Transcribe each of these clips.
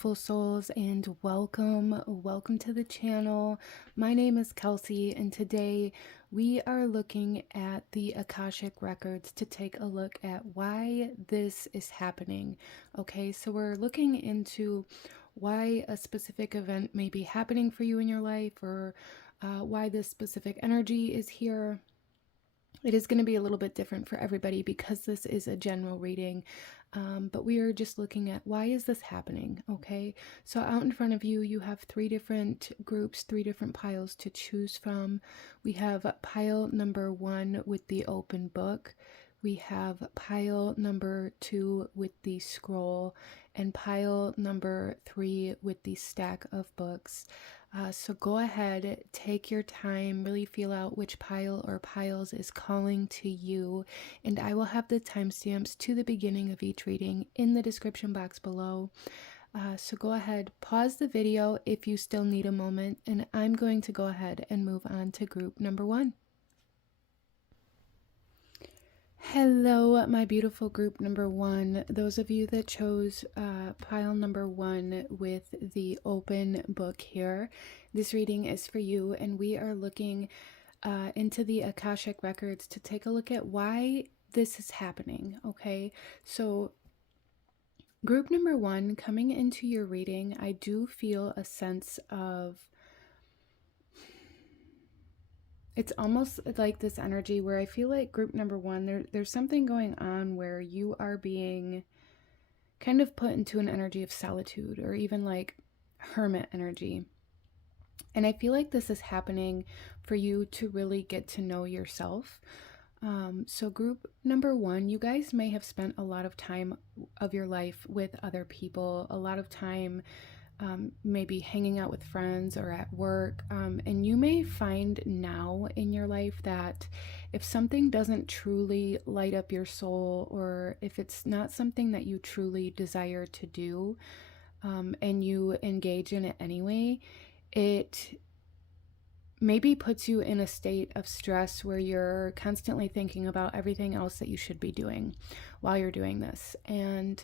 beautiful souls, and welcome to the channel. My name is Kelsey, and today we are looking at the Akashic Records to take a look at why this is happening. Okay, so we're looking into why a specific event may be happening for you in your life, or why this specific energy is here. It is going to be a little bit different for everybody because this is a general reading, but we are just looking at why is this happening, okay? So out in front of you, you have three different groups, three different piles to choose from. We have pile number 1 with the open book. We have pile number 2 with the scroll, and pile number 3 with the stack of books. So go ahead, take your time, really feel out which pile or piles is calling to you, and I will have the timestamps to the beginning of each reading in the description box below. So go ahead, pause the video if you still need a moment, and I'm going to go ahead and move on to group number 1. Hello, my beautiful group number 1. Those of you that chose pile number 1 with the open book here, this reading is for you, and we are looking into the Akashic Records to take a look at why this is happening, okay? So group number 1, coming into your reading, I do feel a sense of, it's almost like this energy where I feel like group number 1, there's something going on where you are being kind of put into an energy of solitude, or even like hermit energy. And I feel like this is happening for you to really get to know yourself. So group number 1, you guys may have spent a lot of time of your life with other people, a lot of time maybe hanging out with friends or at work, and you may find now in your life that if something doesn't truly light up your soul, or if it's not something that you truly desire to do, and you engage in it anyway, it maybe puts you in a state of stress where you're constantly thinking about everything else that you should be doing while you're doing this. And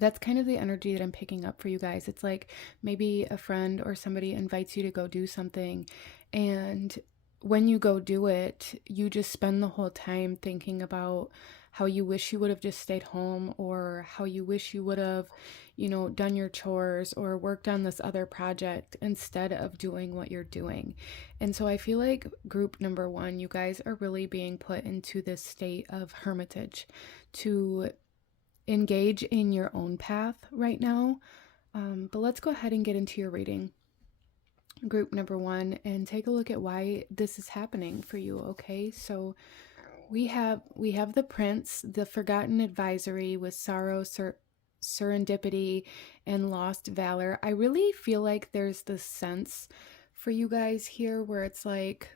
that's kind of the energy that I'm picking up for you guys. It's like maybe a friend or somebody invites you to go do something, and when you go do it, you just spend the whole time thinking about how you wish you would have just stayed home, or how you wish you would have, done your chores or worked on this other project instead of doing what you're doing. And so I feel like group number 1, you guys are really being put into this state of hermitage to engage in your own path right now. But let's go ahead and get into your reading, group number 1, and take a look at why this is happening for you. Okay, so we have the Prince, the Forgotten Advisory, with sorrow, serendipity, and lost valor. I really feel like there's this sense for you guys here where it's like,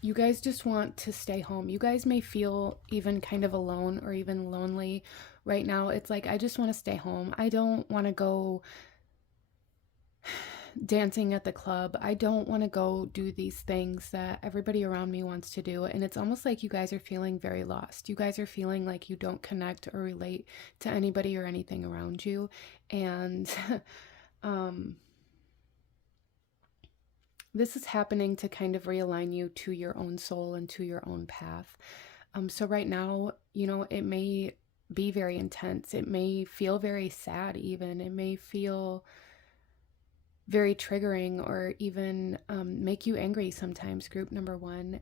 you guys just want to stay home. You guys may feel even kind of alone or even lonely right now. It's like, I just want to stay home. I don't want to go dancing at the club. I don't want to go do these things that everybody around me wants to do. And it's almost like you guys are feeling very lost. You guys are feeling like you don't connect or relate to anybody or anything around you. And this is happening to kind of realign you to your own soul and to your own path. So right now, it may be very intense. It may feel very sad even. It may feel very triggering, or even make you angry sometimes, group number 1.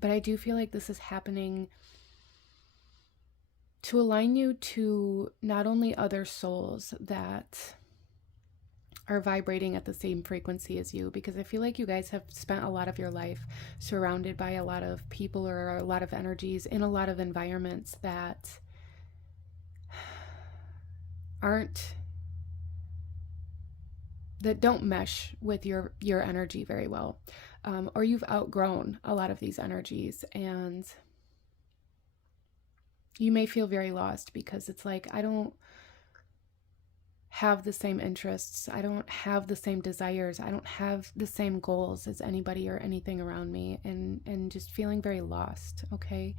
But I do feel like this is happening to align you to not only other souls that are vibrating at the same frequency as you, because I feel like you guys have spent a lot of your life surrounded by a lot of people or a lot of energies in a lot of environments that don't mesh with your energy very well, or you've outgrown a lot of these energies, and you may feel very lost because it's like, I don't have the same interests. I don't have the same desires. I don't have the same goals as anybody or anything around me, and just feeling very lost, okay?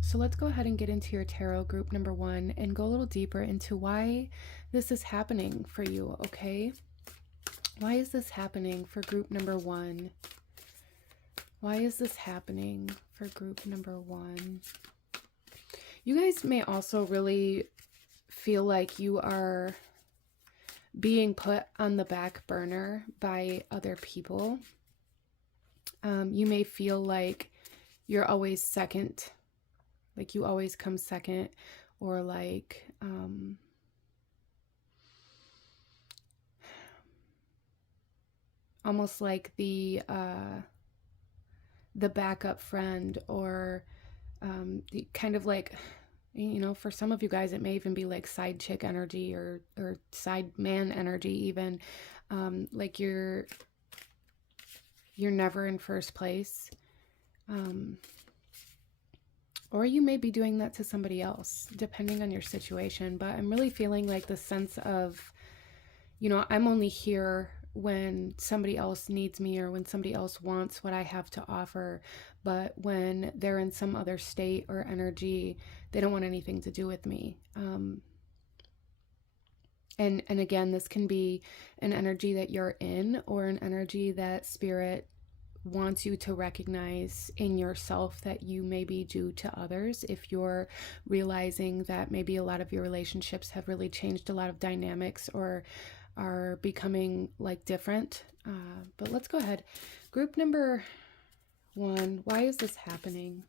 So let's go ahead and get into your tarot group number 1 and go a little deeper into why this is happening for you, okay? Why is this happening for group number 1? Why is this happening for group number 1? You guys may also really feel like you are being put on the back burner by other people. You may feel like you're always second, like you always come second, or like almost like the backup friend, or the kind of like, you know, for some of you guys, it may even be like side chick energy, or side man energy even. Like you're never in first place. Or you may be doing that to somebody else, depending on your situation. But I'm really feeling like the sense of, you know, I'm only here when somebody else needs me, or when somebody else wants what I have to offer. But when they're in some other state or energy, they don't want anything to do with me. And again, this can be an energy that you're in, or an energy that spirit wants you to recognize in yourself that you maybe do to others. If you're realizing that maybe a lot of your relationships have really changed, a lot of dynamics, or are becoming like different. But let's go ahead. Group number 1, why is this happening?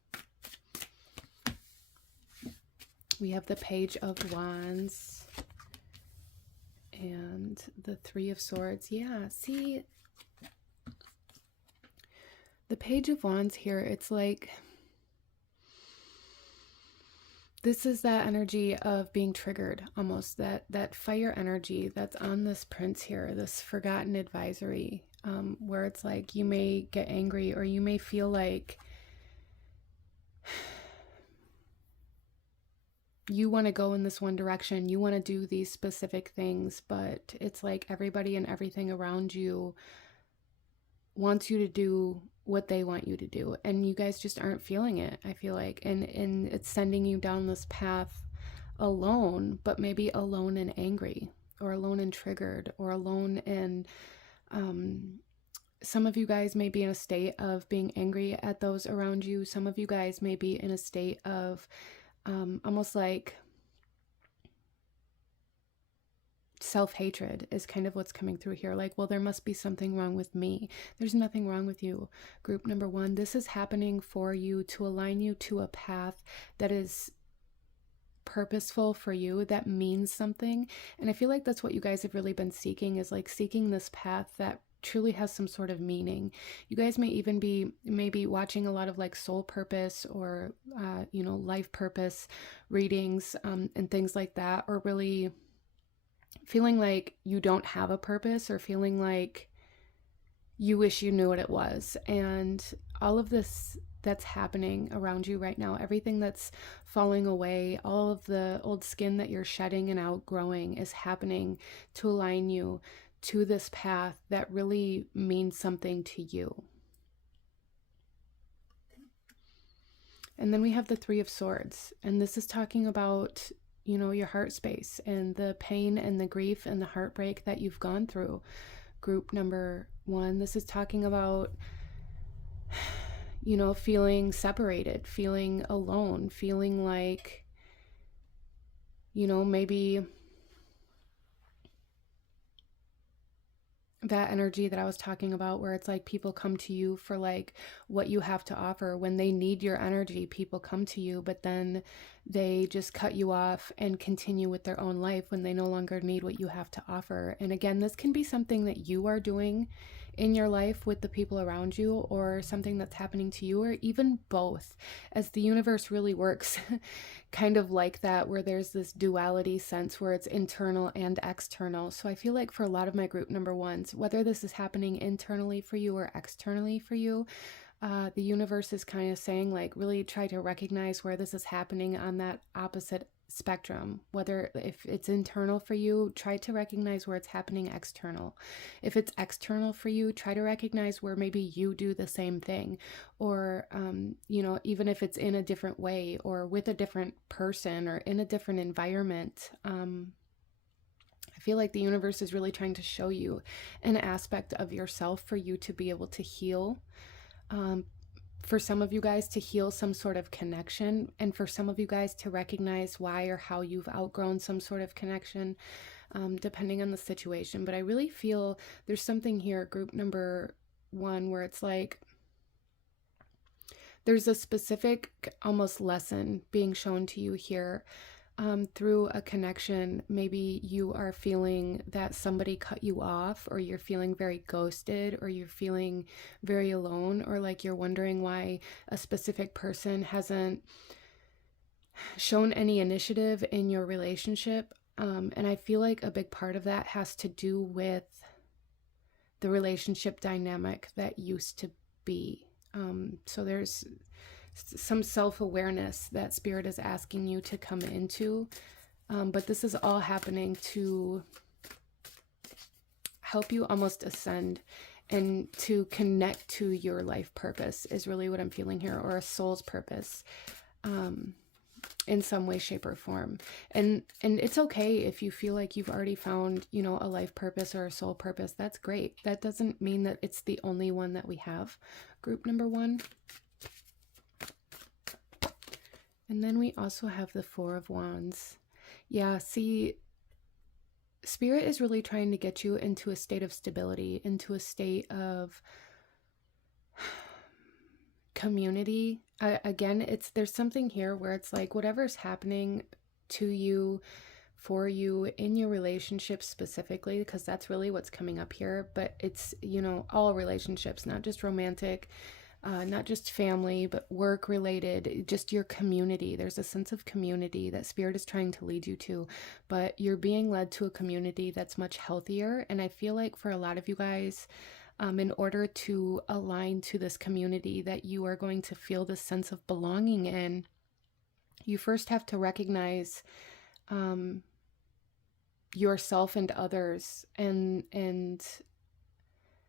We have the Page of Wands and the Three of Swords. Yeah, see, the Page of Wands here, it's like, this is that energy of being triggered, almost that fire energy that's on this prince here, this forgotten advisory, where it's like you may get angry, or you may feel like you want to go in this one direction, you want to do these specific things, but it's like everybody and everything around you wants you to do what they want you to do, and you guys just aren't feeling it, I feel like, and it's sending you down this path alone, but maybe alone and angry, or alone and triggered, or alone and some of you guys may be in a state of being angry at those around you. Some of you guys may be in a state of almost like self-hatred is kind of what's coming through here. Like, well, there must be something wrong with me. There's nothing wrong with you. Group number 1, this is happening for you to align you to a path that is purposeful for you, that means something. And I feel like that's what you guys have really been seeking, is like seeking this path that truly has some sort of meaning. You guys may even be maybe watching a lot of like soul purpose, or you know, life purpose readings, and things like that, or really feeling like you don't have a purpose, or feeling like you wish you knew what it was. And all of this that's happening around you right now, everything that's falling away, all of the old skin that you're shedding and outgrowing, is happening to align you to this path that really means something to you. And then we have the Three of Swords, and this is talking about, you know, your heart space, and the pain and the grief and the heartbreak that you've gone through. Group number 1, this is talking about, you know, feeling separated, feeling alone, feeling like, you know, maybe that energy that I was talking about, where it's like people come to you for like what you have to offer. When they need your energy, people come to you, but then they just cut you off and continue with their own life when they no longer need what you have to offer. And again, this can be something that you are doing in your life with the people around you, or something that's happening to you, or even both, as the universe really works kind of like that, where there's this duality sense where it's internal and external. So I feel like for a lot of my group number 1s, whether this is happening internally for you or externally for you, the universe is kind of saying like, really try to recognize where this is happening on that opposite spectrum, whether if it's internal for you, try to recognize where it's happening external. If it's external for you, try to recognize where maybe you do the same thing, or you know, even if it's in a different way or with a different person or in a different environment. I feel like the universe is really trying to show you an aspect of yourself for you to be able to heal. For some of you guys to heal some sort of connection, and for some of you guys to recognize why or how you've outgrown some sort of connection, depending on the situation. But I really feel there's something here, group number 1, where it's like there's a specific almost lesson being shown to you here. Through a connection. Maybe you are feeling that somebody cut you off, or you're feeling very ghosted, or you're feeling very alone, or like you're wondering why a specific person hasn't shown any initiative in your relationship. And I feel like a big part of that has to do with the relationship dynamic that used to be. So there's some self-awareness that Spirit is asking you to come into. But this is all happening to help you almost ascend and to connect to your life purpose is really what I'm feeling here, or a soul's purpose in some way, shape, or form. And it's okay if you feel like you've already found, you know, a life purpose or a soul purpose. That's great. That doesn't mean that it's the only one that we have. Group number 1. And then we also have the 4 of Wands. Yeah, see, Spirit is really trying to get you into a state of stability, into a state of community. Again, there's something here where it's like whatever's happening to you, for you, in your relationship specifically, because that's really what's coming up here. But it's, you know, all relationships, not just romantic, not just family, but work related, just your community. There's a sense of community that Spirit is trying to lead you to, but you're being led to a community that's much healthier. And I feel like for a lot of you guys, in order to align to this community that you are going to feel this sense of belonging in, you first have to recognize yourself and others, and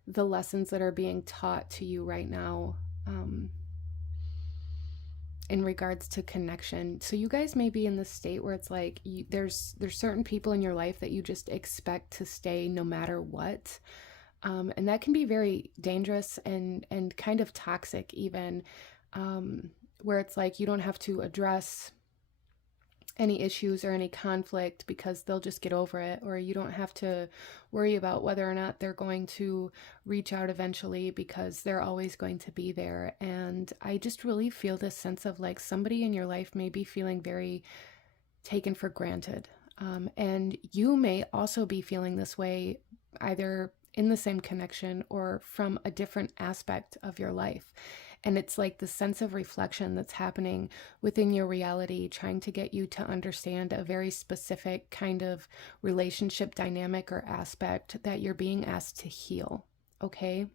the lessons that are being taught to you right now in regards to connection. So you guys may be in this state where it's like there's certain people in your life that you just expect to stay no matter what. And that can be very dangerous and kind of toxic even, where it's like you don't have to address any issues or any conflict because they'll just get over it, or you don't have to worry about whether or not they're going to reach out eventually because they're always going to be there. And I just really feel this sense of like somebody in your life may be feeling very taken for granted. And you may also be feeling this way either in the same connection or from a different aspect of your life. And it's like the sense of reflection that's happening within your reality, trying to get you to understand a very specific kind of relationship dynamic or aspect that you're being asked to heal. Okay?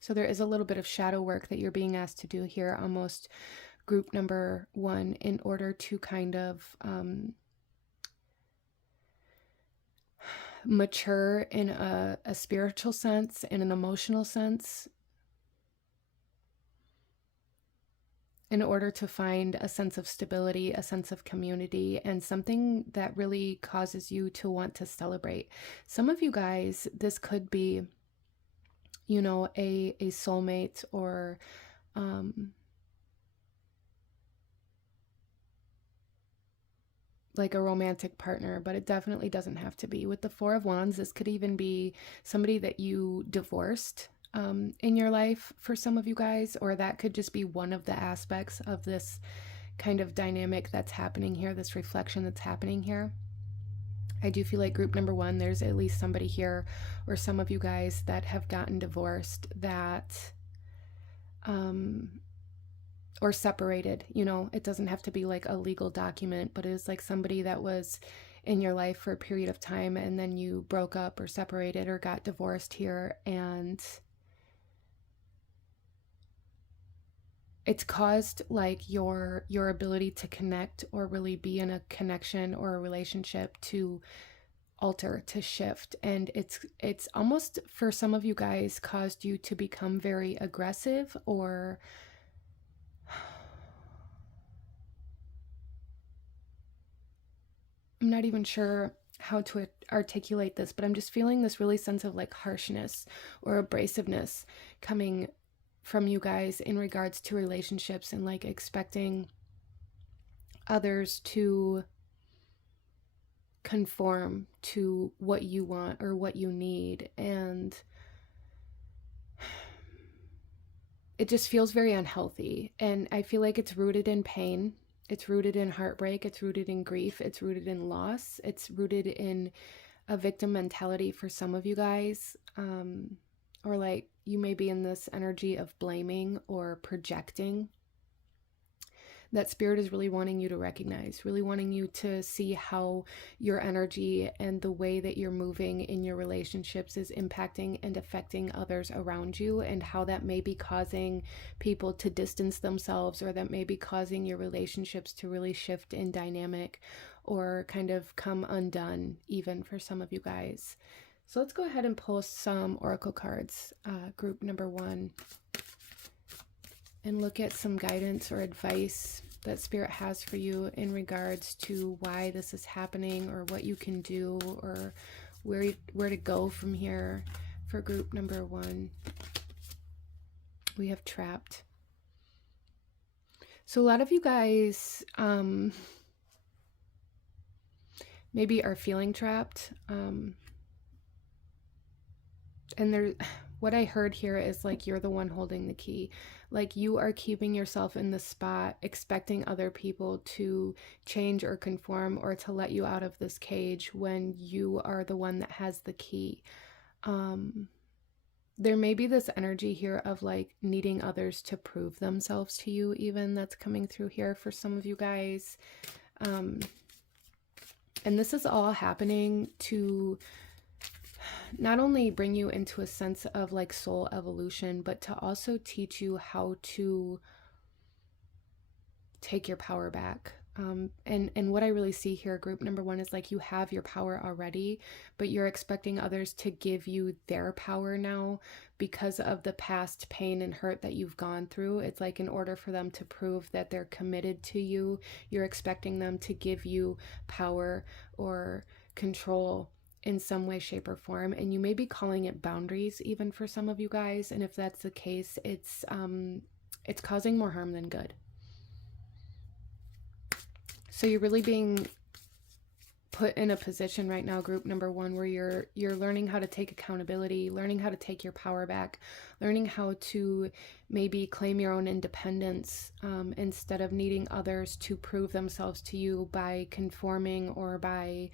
So there is a little bit of shadow work that you're being asked to do here, almost group number 1, in order to kind of mature in a spiritual sense, in an emotional sense, in order to find a sense of stability, a sense of community, and something that really causes you to want to celebrate. Some of you guys, this could be, you know, a soulmate or like a romantic partner, but it definitely doesn't have to be. With the 4 of Wands, this could even be somebody that you divorced in your life for some of you guys, or that could just be one of the aspects of this kind of dynamic that's happening here, this reflection that's happening here. I do feel like group number 1, there's at least somebody here or some of you guys that have gotten divorced, that or separated. You know, it doesn't have to be like a legal document, but it's like somebody that was in your life for a period of time and then you broke up or separated or got divorced here, and it's caused like your ability to connect or really be in a connection or a relationship to alter, to shift. And it's almost, for some of you guys, caused you to become very aggressive, or I'm not even sure how to articulate this, but I'm just feeling this really sense of like harshness or abrasiveness coming from you guys in regards to relationships, and like expecting others to conform to what you want or what you need. And it just feels very unhealthy. And I feel like it's rooted in pain. It's rooted in heartbreak. It's rooted in grief. It's rooted in loss. It's rooted in a victim mentality for some of you guys. Or like you may be in this energy of blaming or projecting, that spirit is really wanting you to recognize, really wanting you to see how your energy and the way that you're moving in your relationships is impacting and affecting others around you, and how that may be causing people to distance themselves, or that may be causing your relationships to really shift in dynamic or kind of come undone, even for some of you guys. So let's go ahead and pull some oracle cards, group number 1, and look at some guidance or advice that spirit has for you in regards to why this is happening, or what you can do, or where to go from here. For group number 1, we have trapped. So a lot of you guys maybe are feeling trapped. And there, what I heard here is like you're the one holding the key. Like you are keeping yourself in the spot, expecting other people to change or conform or to let you out of this cage, when you are the one that has the key. There may be this energy here of like needing others to prove themselves to you, even, that's coming through here for some of you guys. And this is all happening to not only bring you into a sense of like soul evolution, but to also teach you how to take your power back. And what I really see here, group number 1, is like you have your power already, but you're expecting others to give you their power now because of the past pain and hurt that you've gone through. It's like in order for them to prove that they're committed to you, you're expecting them to give you power or control in some way, shape, or form. And you may be calling it boundaries, even for some of you guys. And if that's the case, it's causing more harm than good. So you're really being put in a position right now, group number 1, where you're learning how to take accountability, learning how to take your power back, learning how to maybe claim your own independence, instead of needing others to prove themselves to you by conforming or by,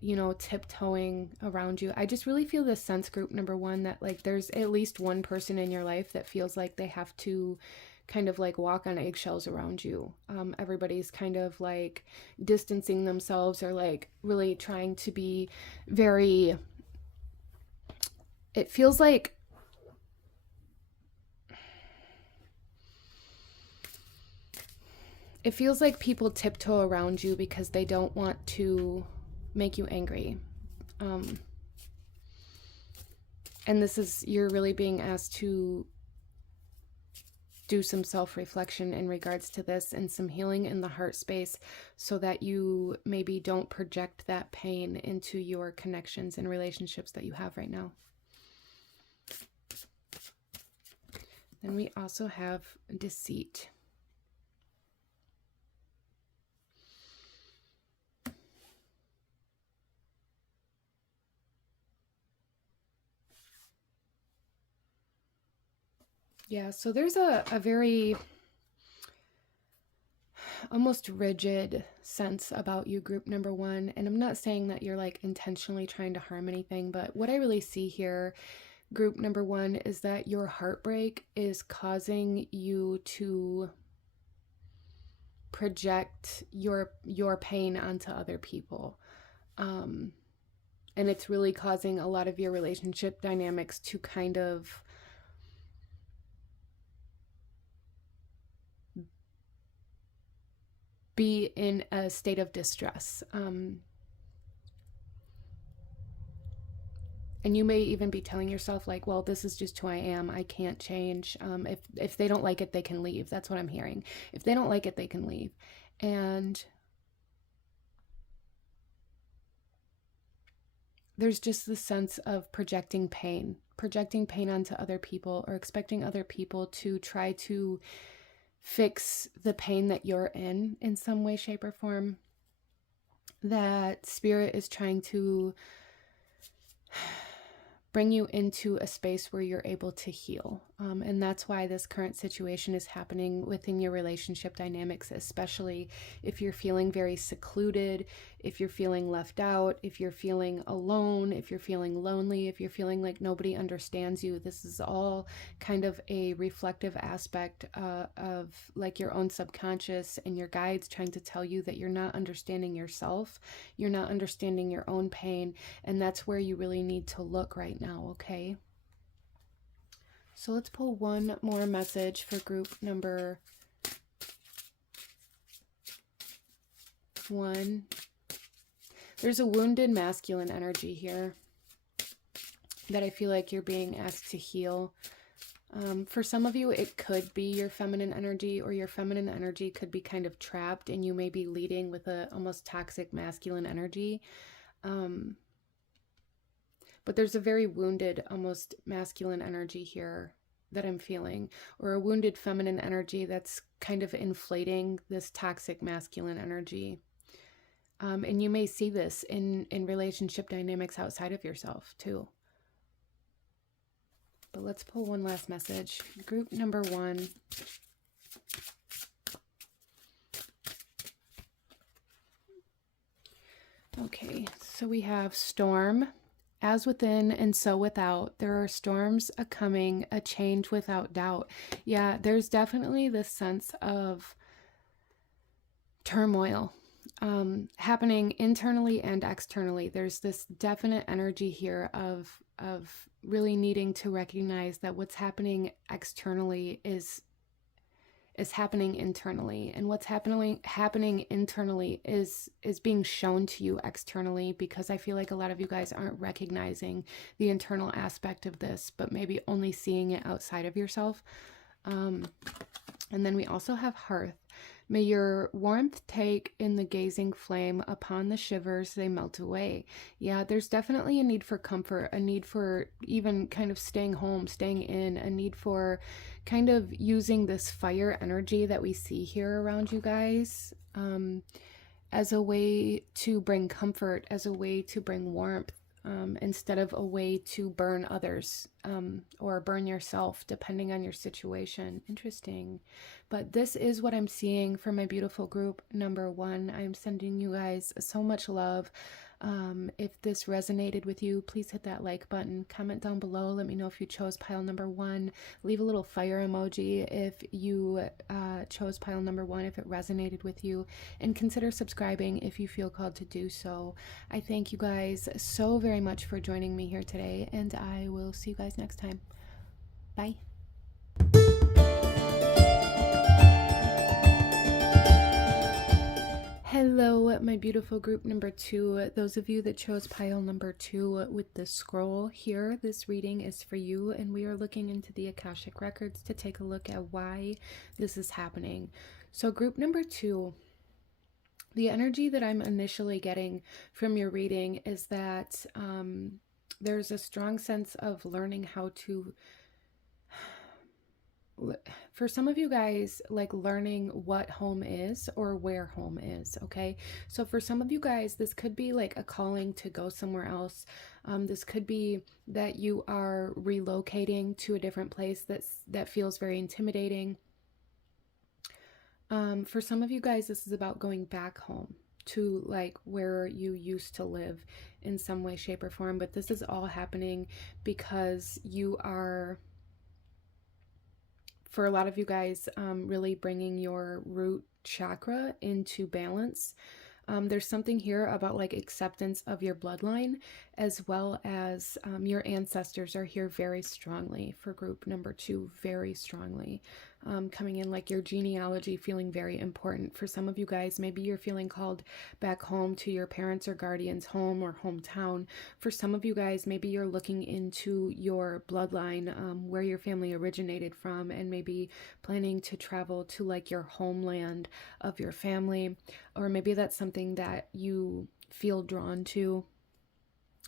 you know, tiptoeing around you. I just really feel this sense, group number 1, that like there's at least one person in your life that feels like they have to kind of like walk on eggshells around you. Everybody's kind of like distancing themselves, or like really trying to be very, it feels like people tiptoe around you because they don't want to make you angry. And this is, you're really being asked to do some self-reflection in regards to this, and some healing in the heart space, so that you maybe don't project that pain into your connections and relationships that you have right now. Then we also have deceit. Yeah, so there's a very almost rigid sense about you, group number 1. And I'm not saying that you're like intentionally trying to harm anything, but what I really see here, group number 1, is that your heartbreak is causing you to project your pain onto other people. And it's really causing a lot of your relationship dynamics to kind of be in a state of distress. And you may even be telling yourself like, well, this is just who I am. I can't change. If they don't like it, they can leave. That's what I'm hearing. If they don't like it, they can leave. And there's just this sense of projecting pain onto other people, or expecting other people to try to fix the pain that you're in some way, shape, or form. That spirit is trying to bring you into a space where you're able to heal. And that's why this current situation is happening within your relationship dynamics, especially if you're feeling very secluded, if you're feeling left out, if you're feeling alone, if you're feeling lonely, if you're feeling like nobody understands you. This is all kind of a reflective aspect of like your own subconscious and your guides trying to tell you that you're not understanding yourself, you're not understanding your own pain, and that's where you really need to look right now, okay? So let's pull one more message for group number 1. There's a wounded masculine energy here that I feel like you're being asked to heal. For some of you, it could be your feminine energy, or your feminine energy could be kind of trapped and you may be leading with a almost toxic masculine energy. But there's a very wounded, almost masculine energy here that I'm feeling, or a wounded feminine energy that's kind of inflating this toxic masculine energy. And you may see this in relationship dynamics outside of yourself too. But let's pull one last message. Group number 1. Okay, so we have storm. As within and so without, there are storms a-coming, a change without doubt. Yeah, there's definitely this sense of turmoil happening internally and externally. There's this definite energy here of really needing to recognize that what's happening externally is happening internally, and what's happening internally is being shown to you externally, because I feel like a lot of you guys aren't recognizing the internal aspect of this, but maybe only seeing it outside of yourself. And then we also have hearth. May your warmth take in the gazing flame, upon the shivers they melt away. Yeah, there's definitely a need for comfort, a need for even kind of staying home, staying in, a need for kind of using this fire energy that we see here around you guys as a way to bring comfort, as a way to bring warmth, instead of a way to burn others or burn yourself, depending on your situation. Interesting. But this is what I'm seeing for my beautiful group number 1. I'm sending you guys so much love. If this resonated with you, please hit that like button, comment down below, let me know if you chose pile number 1, leave a little fire emoji if you chose pile number 1, if it resonated with you, and consider subscribing if you feel called to do so. I thank you guys so very much for joining me here today, and I will see you guys next time. Bye. Hello, my beautiful group number 2. Those of you that chose pile number 2 with the scroll here, this reading is for you, and we are looking into the Akashic Records to take a look at why this is happening. So group number 2, the energy that I'm initially getting from your reading is that there's a strong sense of learning how to, for some of you guys, like learning what home is or where home is, okay? So for some of you guys, this could be like a calling to go somewhere else. This could be that you are relocating to a different place that feels very intimidating. For some of you guys, this is about going back home to like where you used to live in some way, shape, or form. But this is all happening because you are, for a lot of you guys, really bringing your root chakra into balance. There's something here about like acceptance of your bloodline, as well as your ancestors are here very strongly for group number 2, very strongly. coming in, like your genealogy feeling very important. For some of you guys, maybe you're feeling called back home to your parents' or guardians' home or hometown. For some of you guys, maybe you're looking into your bloodline, where your family originated from, and maybe planning to travel to like your homeland of your family, or maybe that's something that you feel drawn to.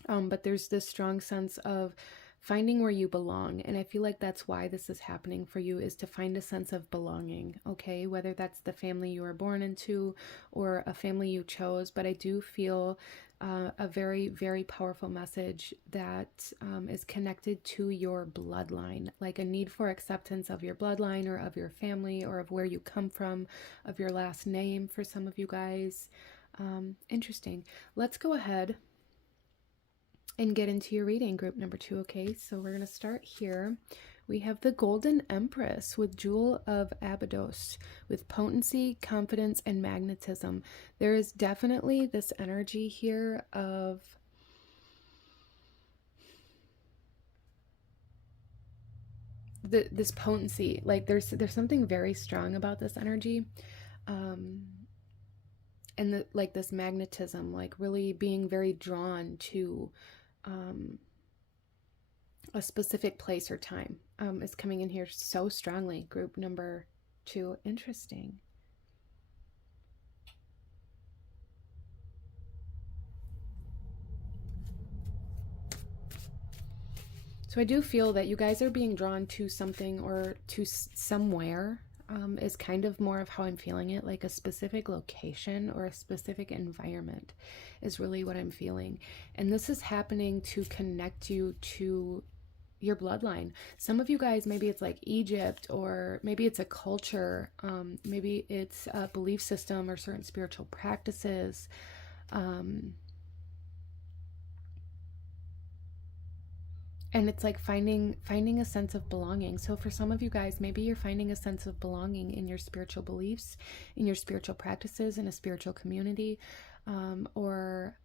But there's this strong sense of finding where you belong. And I feel like that's why this is happening for you, is to find a sense of belonging, okay? Whether that's the family you were born into or a family you chose. But I do feel a very, very powerful message that is connected to your bloodline, like a need for acceptance of your bloodline or of your family or of where you come from, of your last name for some of you guys. Interesting. Let's go ahead and get into your reading, group number 2, okay? So we're going to start here. We have the Golden Empress with Jewel of Abydos, with potency, confidence, and magnetism. There is definitely this energy here of this potency. Like there's something very strong about this energy. And like this magnetism, like really being very drawn to a specific place or time is coming in here so strongly. Group number 2. Interesting. So I do feel that you guys are being drawn to something or to somewhere, is kind of more of how I'm feeling it, like a specific location or a specific environment is really what I'm feeling. And this is happening to connect you to your bloodline. Some of you guys, maybe it's like Egypt, or maybe it's a culture, maybe it's a belief system or certain spiritual practices. And it's like finding a sense of belonging. So for some of you guys, maybe you're finding a sense of belonging in your spiritual beliefs, in your spiritual practices, in a spiritual community, or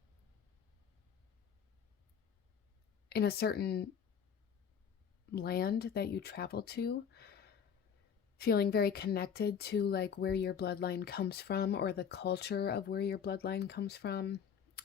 in a certain land that you travel to, feeling very connected to like where your bloodline comes from or the culture of where your bloodline comes from.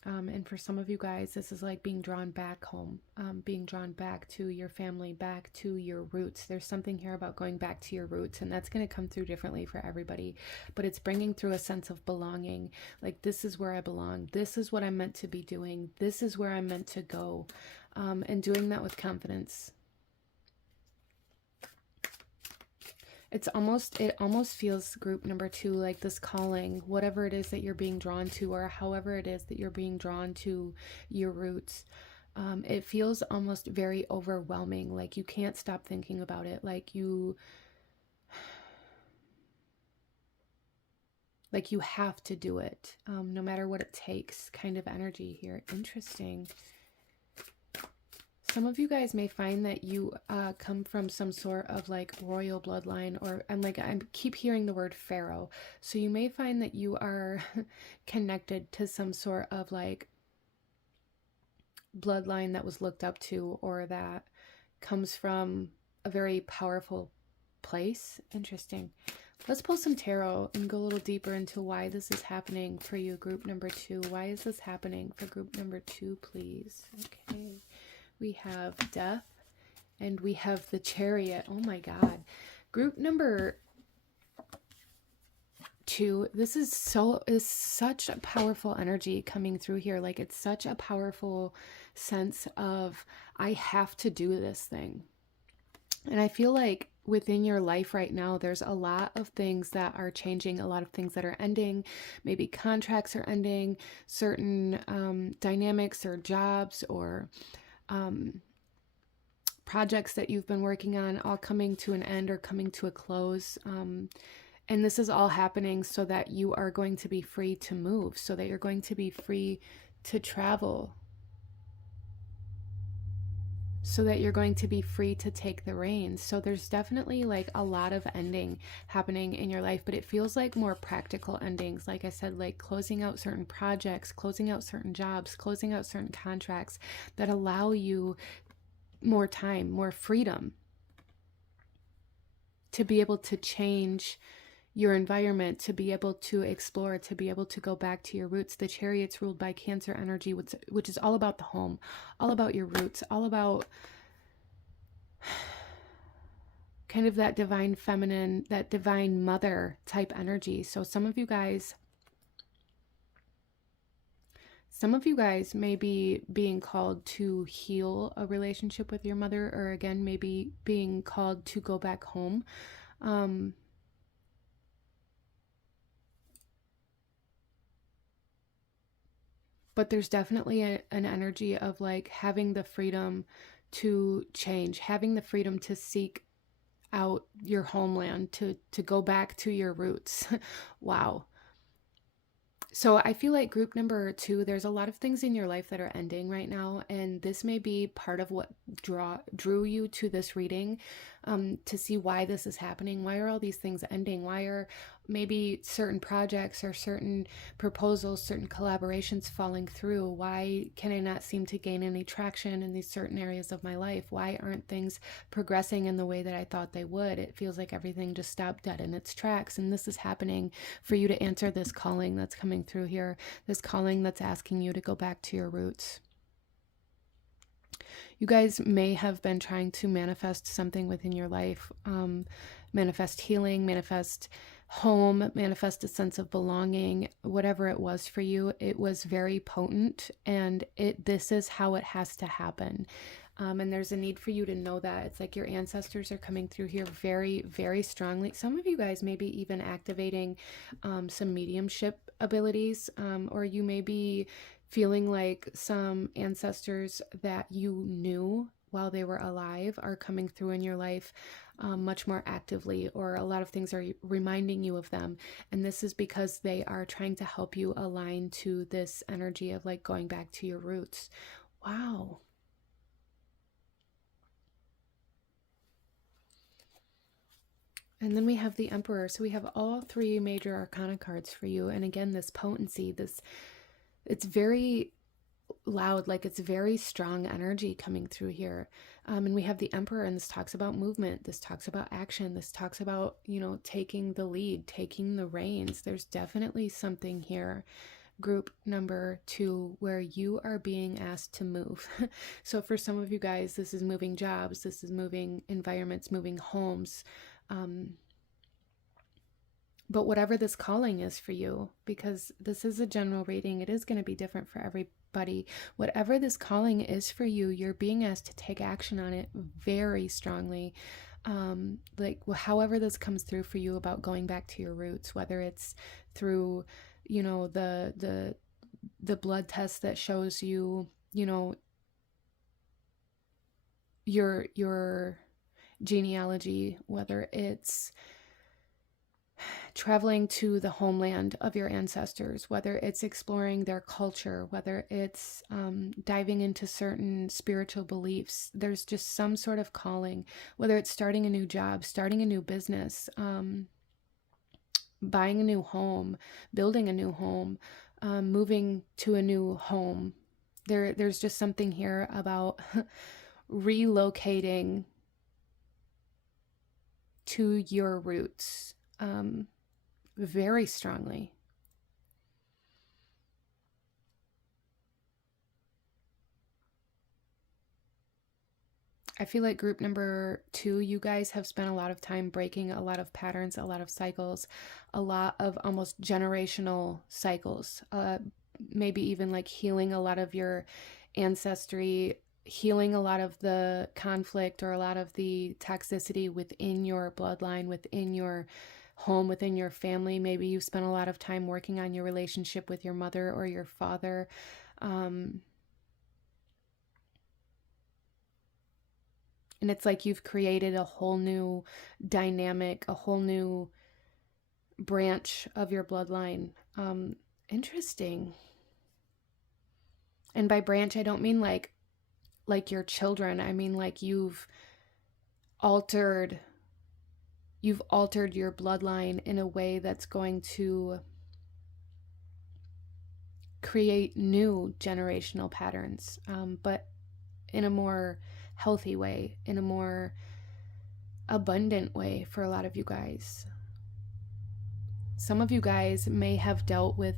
And for some of you guys, this is like being drawn back home, being drawn back to your family, back to your roots. There's something here about going back to your roots, and that's going to come through differently for everybody. But it's bringing through a sense of belonging. Like, this is where I belong. This is what I'm meant to be doing. This is where I'm meant to go. And doing that with confidence. It almost feels, group number 2, like this calling, whatever it is that you're being drawn to, or however it is that you're being drawn to your roots. It feels almost very overwhelming. Like you can't stop thinking about it. Like you have to do it, no matter what it takes, kind of energy here. Interesting. Some of you guys may find that you come from some sort of like royal bloodline, or I keep hearing the word pharaoh. So you may find that you are connected to some sort of like bloodline that was looked up to, or that comes from a very powerful place. Interesting. Let's pull some tarot and go a little deeper into why this is happening for you, group number 2. Why is this happening for group number 2, please? Okay. We have Death, and we have the Chariot. Oh my God. Group number 2, this is such a powerful energy coming through here. Like, it's such a powerful sense of, I have to do this thing. And I feel like within your life right now, there's a lot of things that are changing, a lot of things that are ending. Maybe contracts are ending, certain dynamics or jobs or projects that you've been working on all coming to an end or coming to a close. And this is all happening so that you are going to be free to move, so that you're going to be free to travel, so that you're going to be free to take the reins. So there's definitely like a lot of ending happening in your life, but it feels like more practical endings. Like I said, like closing out certain projects, closing out certain jobs, closing out certain contracts that allow you more time, more freedom. to be able to change your environment, to be able to explore, to be able to go back to your roots. The Chariot's ruled by Cancer energy, which is all about the home, all about your roots, all about kind of that divine feminine, that divine mother type energy. So some of you guys may be being called to heal a relationship with your mother, or again, maybe being called to go back home. But there's definitely an energy of like having the freedom to change, having the freedom to seek out your homeland, to go back to your roots. Wow. So I feel like group number 2, there's a lot of things in your life that are ending right now, and this may be part of what drew you to this reading, to see why this is happening. Why are all these things ending? Why are maybe certain projects or certain proposals, certain collaborations falling through? Why can I not seem to gain any traction in these certain areas of my life? Why aren't things progressing in the way that I thought they would? It feels like everything just stopped dead in its tracks, and this is happening for you to answer this calling that's coming through here, this calling that's asking you to go back to your roots. You guys may have been trying to manifest something within your life, manifest healing, manifest home, manifest a sense of belonging. Whatever it was for you, it was very potent, and this is how it has to happen. And there's a need for you to know that. It's like your ancestors are coming through here very, very strongly. Some of you guys may be even activating some mediumship abilities, or you may be feeling like some ancestors that you knew while they were alive are coming through in your life much more actively, or a lot of things are reminding you of them. And this is because they are trying to help you align to this energy of like going back to your roots. Wow. And then we have the Emperor. So we have all 3 major arcana cards for you. And again, this potency, it's very loud, like it's very strong energy coming through here. And we have the Emperor, and this talks about movement. This talks about action. This talks about, taking the lead, taking the reins. There's definitely something here, group number 2, where you are being asked to move. So for some of you guys, this is moving jobs. This is moving environments, moving homes. But whatever this calling is for you, because this is a general reading, it is going to be different for everybody. Whatever this calling is for you, you're being asked to take action on it very strongly. However this comes through for you about going back to your roots, whether it's through, the blood test that shows you, your genealogy, whether it's traveling to the homeland of your ancestors, whether it's exploring their culture, whether it's diving into certain spiritual beliefs. There's just some sort of calling, whether it's starting a new job, starting a new business, buying a new home, building a new home, moving to a new home. There's just something here about relocating to your roots. Very strongly. I feel like group number 2, you guys have spent a lot of time breaking a lot of patterns, a lot of cycles, a lot of almost generational cycles, maybe even like healing a lot of your ancestry, healing a lot of the conflict or a lot of the toxicity within your bloodline, within your home, within your family. Maybe you spent a lot of time working on your relationship with your mother or your father. And it's like you've created a whole new dynamic, a whole new branch of your bloodline. Interesting. And by branch, I don't mean like your children. I mean like you've altered your bloodline in a way that's going to create new generational patterns, but in a more healthy way, in a more abundant way for a lot of you guys. Some of you guys may have dealt with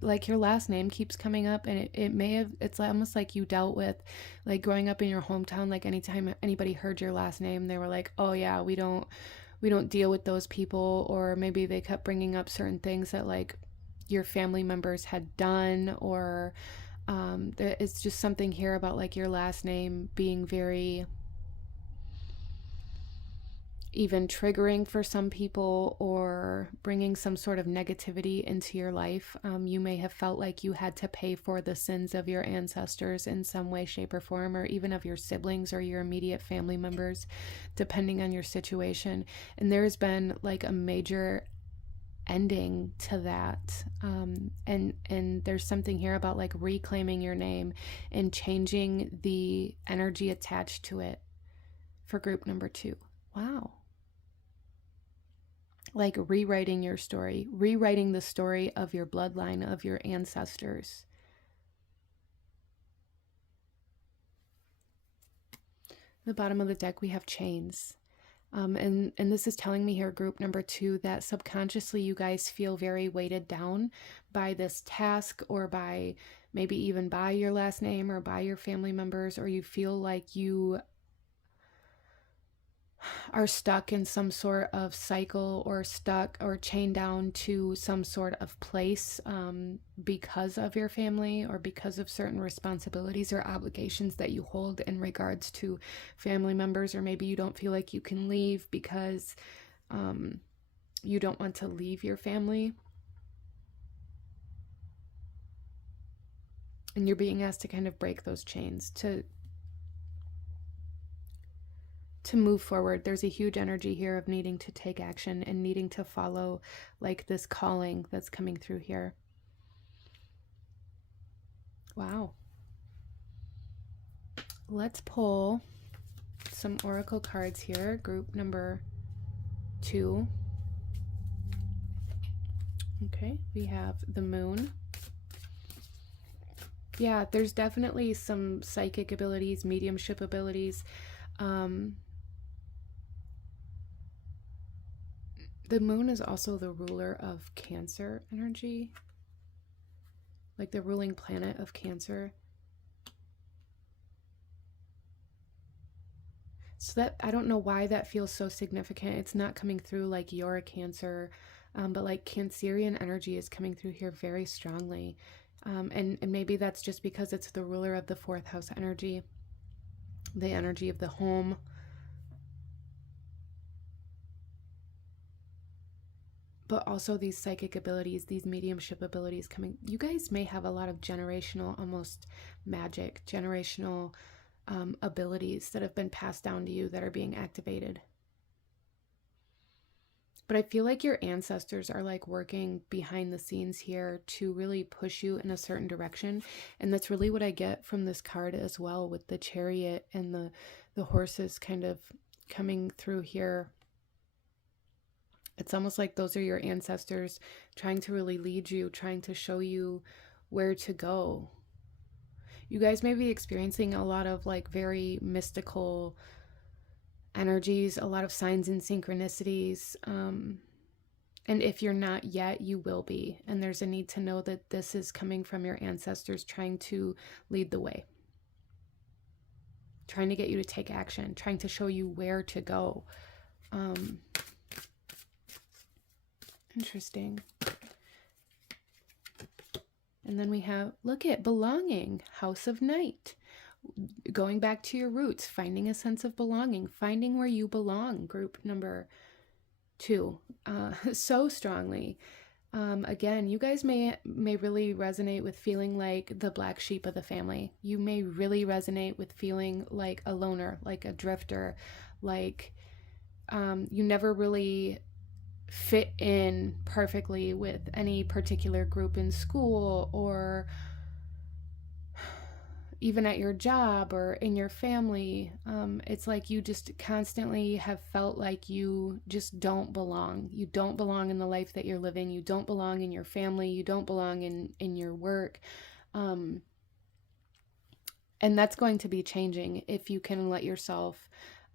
like your last name keeps coming up, and it may have, it's almost like you dealt with like growing up in your hometown, like anytime anybody heard your last name, they were like, oh yeah, we don't deal with those people. Or maybe they kept bringing up certain things that like your family members had done, or it's just something here about like your last name being very even triggering for some people, or bringing some sort of negativity into your life. You may have felt like you had to pay for the sins of your ancestors in some way, shape, or form, or even of your siblings or your immediate family members, depending on your situation. And there's been like a major ending to that. And there's something here about like reclaiming your name and changing the energy attached to it for group number 2. Wow. Like rewriting your story, rewriting the story of your bloodline, of your ancestors. The bottom of the deck, we have chains. And this is telling me here, group number 2, that subconsciously you guys feel very weighted down by this task, or by maybe even by your last name, or by your family members, or you feel like you are stuck in some sort of cycle, or stuck or chained down to some sort of place because of your family, or because of certain responsibilities or obligations that you hold in regards to family members. Or maybe you don't feel like you can leave because you don't want to leave your family, and you're being asked to kind of break those chains to move forward. There's a huge energy here of needing to take action and needing to follow like this calling that's coming through here. Wow. Let's pull some oracle cards here. Group number 2. Okay, we have the Moon. Yeah, there's definitely some psychic abilities, mediumship abilities. The Moon is also the ruler of Cancer energy, like the ruling planet of Cancer. So that, I don't know why that feels so significant. It's not coming through like you're a Cancer, but like Cancerian energy is coming through here very strongly. And maybe that's just because it's the ruler of the 4th house energy, the energy of the home. But also these psychic abilities, these mediumship abilities coming. You guys may have a lot of generational, almost magic, generational abilities that have been passed down to you that are being activated. But I feel like your ancestors are like working behind the scenes here to really push you in a certain direction. And that's really what I get from this card as well, with the Chariot and the horses kind of coming through here. It's almost like those are your ancestors trying to really lead you, trying to show you where to go. You guys may be experiencing a lot of like very mystical energies, a lot of signs and synchronicities. And if you're not yet, you will be. And there's a need to know that this is coming from your ancestors trying to lead the way, trying to get you to take action, trying to show you where to go. Interesting. And then we have, look at belonging, House of Night. Going back to your roots, finding a sense of belonging, finding where you belong, group number 2, so strongly. Again, you guys may really resonate with feeling like the black sheep of the family. You may really resonate with feeling like a loner, like a drifter, like you never really fit in perfectly with any particular group in school, or even at your job or in your family. It's like you just constantly have felt like you just don't belong. You don't belong in the life that you're living. You don't belong in your family. You don't belong in your work. And that's going to be changing if you can let yourself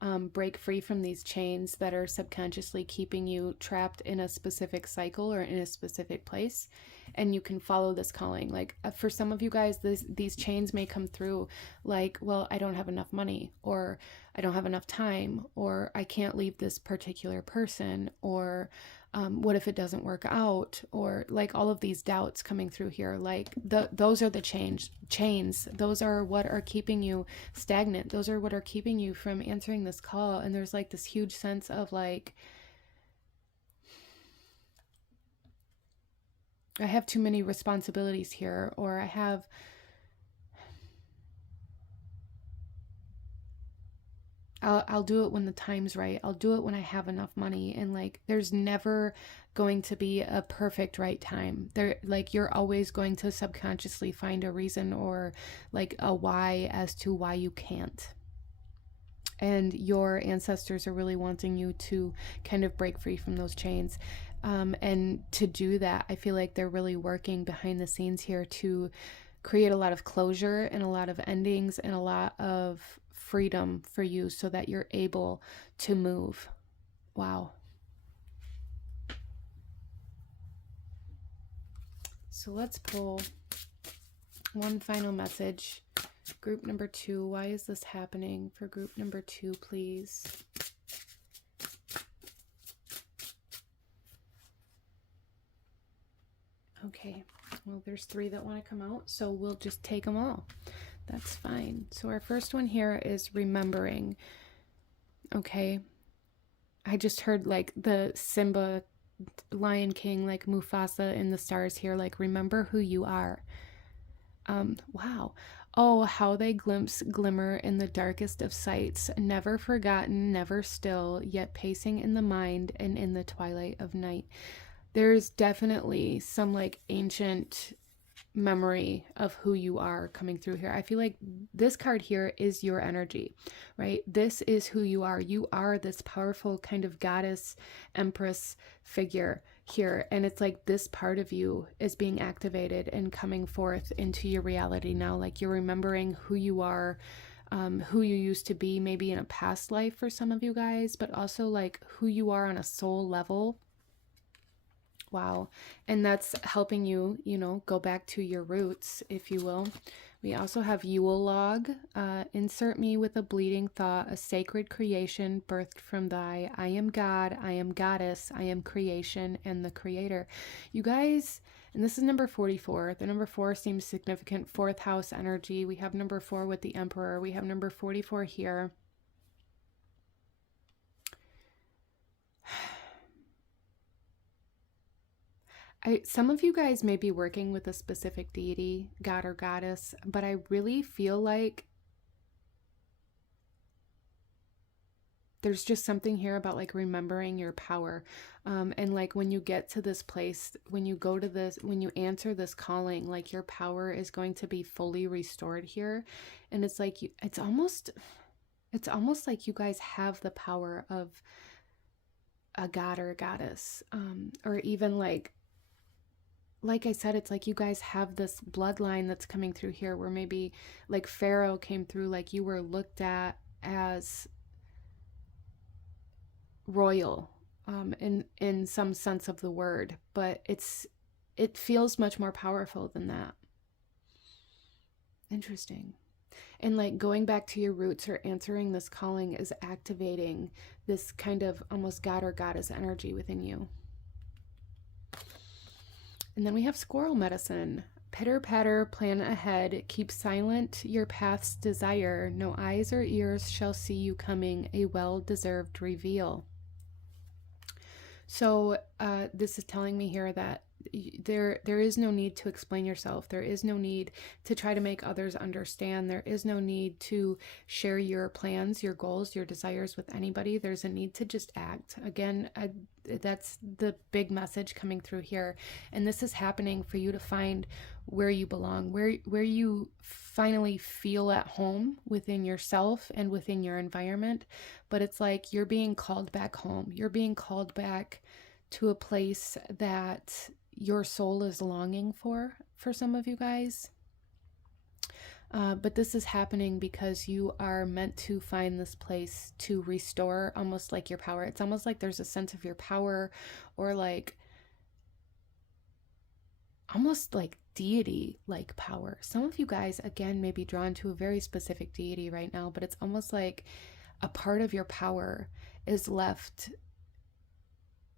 break free from these chains that are subconsciously keeping you trapped in a specific cycle or in a specific place. And you can follow this calling. Like for some of you guys, these chains may come through like, well, I don't have enough money, or I don't have enough time, or I can't leave this particular person, or what if it doesn't work out, or like all of these doubts coming through here. Like those are the chains. Those are what are keeping you stagnant. Those are what are keeping you from answering this call. And there's like this huge sense of like, I have too many responsibilities here, or I'll do it when the time's right. I'll do it when I have enough money. And like, there's never going to be a perfect right time. Like, you're always going to subconsciously find a reason or like a why as to why you can't. And your ancestors are really wanting you to kind of break free from those chains. And to do that, I feel like they're really working behind the scenes here to create a lot of closure and a lot of endings and a lot of freedom for you so that you're able to move. Wow. So let's pull one final message. Group number 2, why is this happening for group number 2, please? Okay, well, there's 3 that want to come out, so we'll just take them all. That's fine. So our first one here is remembering. Okay, I just heard like the Simba, Lion King, like Mufasa in the stars here, like remember who you are. Wow. Oh, how they glimmer in the darkest of sights, never forgotten, never still, yet pacing in the mind and in the twilight of night. There's definitely some like ancient memory of who you are coming through here. I feel like this card here is your energy, right? This is who you are. You are this powerful kind of goddess, empress figure here. And it's like this part of you is being activated and coming forth into your reality now. Like you're remembering who you are, who you used to be, maybe in a past life for some of you guys, but also like who you are on a soul level. Wow. And that's helping you, you know, go back to your roots, if you will. We also have Yule log. Insert me with a bleeding thought, a sacred creation birthed from thy. I am God, I am goddess, I am creation and the creator. You guys, and this is number 44. The number 4 seems significant. 4th house energy. We have number 4 with the Emperor. We have number 44 here. Some of you guys may be working with a specific deity, god or goddess, but I really feel like there's just something here about like remembering your power. And like when you get to this place, when you go to this, when you answer this calling, like your power is going to be fully restored here. And it's like, it's almost like you guys have the power of a god or a goddess, or even like I said, it's like you guys have this bloodline that's coming through here where maybe like Pharaoh came through, like you were looked at as royal, in some sense of the word, but it feels much more powerful than that. Interesting. And like going back to your roots or answering this calling is activating this kind of almost god or goddess energy within you. And then we have squirrel medicine. Pitter patter, plan ahead, keep silent your path's desire. No eyes or ears shall see you coming, a well-deserved reveal. So this is telling me here that there is no need to explain yourself. There is no need to try to make others understand. There is no need to share your plans, your goals, your desires with anybody. There's a need to just act. Again, that's the big message coming through here. And this is happening for you to find where you belong, where you finally feel at home within yourself and within your environment. But it's like you're being called back home. You're being called back to a place that your soul is longing for some of you guys. But this is happening because you are meant to find this place to restore almost like your power. It's almost like there's a sense of your power, or like almost like deity like power. Some of you guys, again, may be drawn to a very specific deity right now, but it's almost like a part of your power is left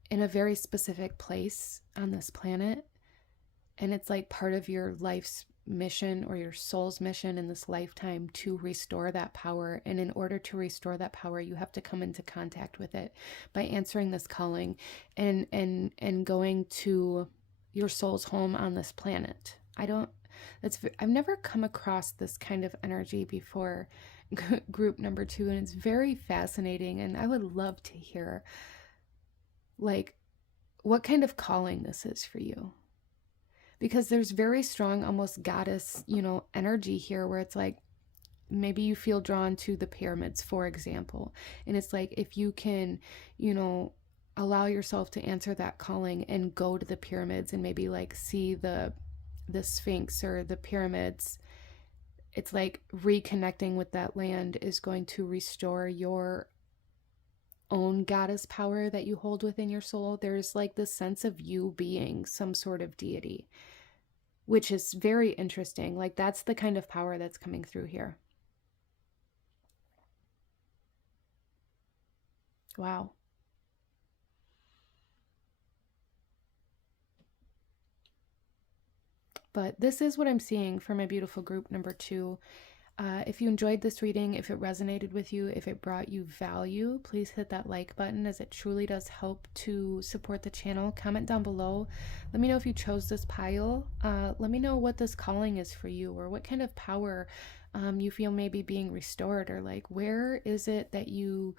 in a very specific place on this planet. And it's like part of your life's mission or your soul's mission in this lifetime to restore that power. And in order to restore that power, you have to come into contact with it by answering this calling and going to your soul's home on this planet. I've never come across this kind of energy before, group number 2, and it's very fascinating. And I would love to hear like what kind of calling this is for you. Because there's very strong, almost goddess, energy here where it's like, maybe you feel drawn to the pyramids, for example. And it's like, if you can, allow yourself to answer that calling and go to the pyramids and maybe like see the Sphinx or the pyramids, it's like reconnecting with that land is going to restore your own goddess power that you hold within your soul. There's like this sense of you being some sort of deity, which is very interesting. Like that's the kind of power that's coming through here. Wow. But this is what I'm seeing for my beautiful group number 2. If you enjoyed this reading, if it resonated with you, if it brought you value, please hit that like button, as it truly does help to support the channel. Comment down below. Let me know if you chose this pile. Let me know what this calling is for you, or what kind of power you feel may be being restored, or like where is it that you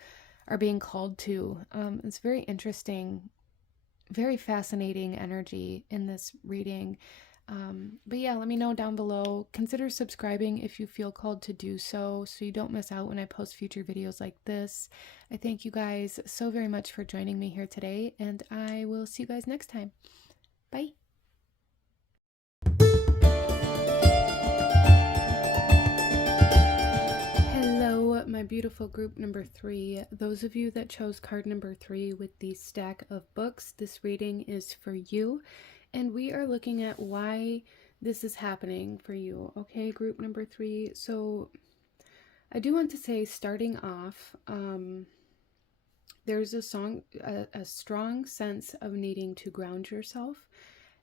are being called to. It's very interesting, very fascinating energy in this reading. But yeah, let me know down below. Consider subscribing if you feel called to do so you don't miss out when I post future videos like this. I thank you guys so very much for joining me here today, and I will see you guys next time. Bye. Hello, my beautiful group number 3. Those of you that chose card number 3 with the stack of books, this reading is for you. And we are looking at why this is happening for you. Okay, group number 3. So I do want to say, starting off, there's a strong sense of needing to ground yourself,